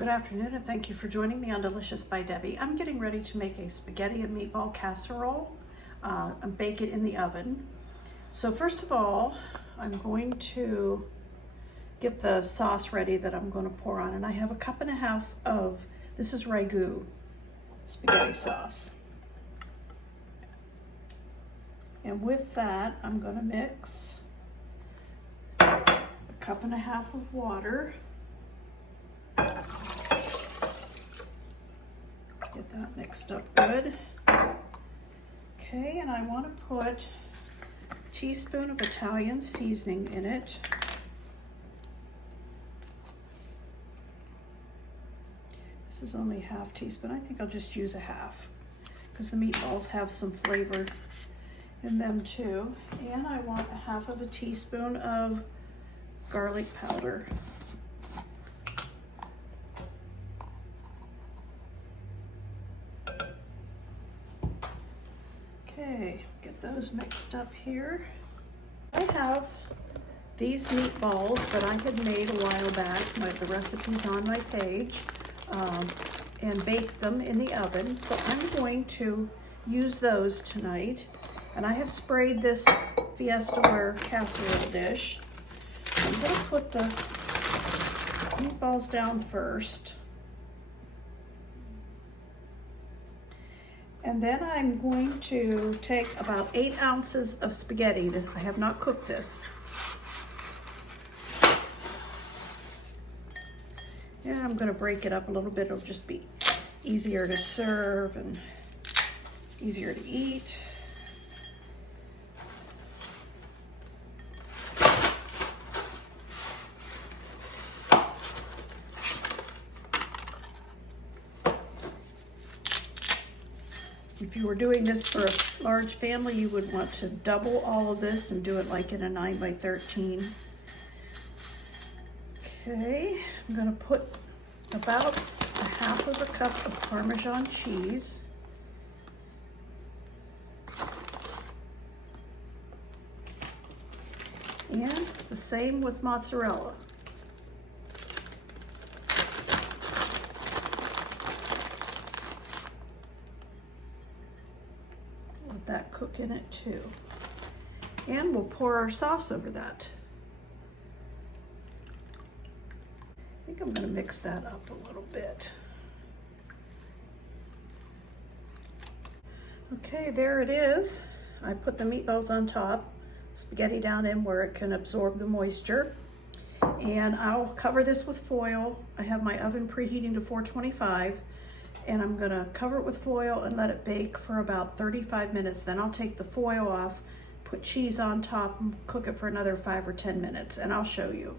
Good afternoon and thank you for joining me on Delicious by Debbie. I'm getting ready to make a spaghetti and meatball casserole and bake it in the oven. So first of all, I'm going to get the sauce ready that I'm going to pour on, and I have a cup and a half of, this is ragu spaghetti sauce. And with that, I'm going to mix a cup and a half of water. Get that mixed up good. Okay, and I want to put a teaspoon of Italian seasoning in it. This is only a half teaspoon. I think I'll just use a half because the meatballs have some flavor in them too. And I want a half of a teaspoon of garlic powder. Okay, get those mixed up here. I have these meatballs that I had made a while back. The recipe's on my page, and baked them in the oven. So I'm going to use those tonight. And I have sprayed this Fiesta-ware casserole dish. I'm going to put the meatballs down first. And then I'm going to take about 8 ounces of spaghetti. I have not cooked this. And I'm going to break it up a little bit. It'll just be easier to serve and easier to eat. If you were doing this for a large family, you would want to double all of this and do it like in a 9 by 13. Okay, I'm going to put about a half of a cup of Parmesan cheese. And the same with mozzarella. Let that cook in it too. And we'll pour our sauce over that. I think I'm going to mix that up a little bit. Okay, there it is. I put the meatballs on top, spaghetti down in where it can absorb the moisture. And I'll cover this with foil. I have my oven preheating to 425. And I'm going to cover it with foil and let it bake for about 35 minutes. Then I'll take the foil off, put cheese on top, and cook it for another 5 or 10 minutes, and I'll show you.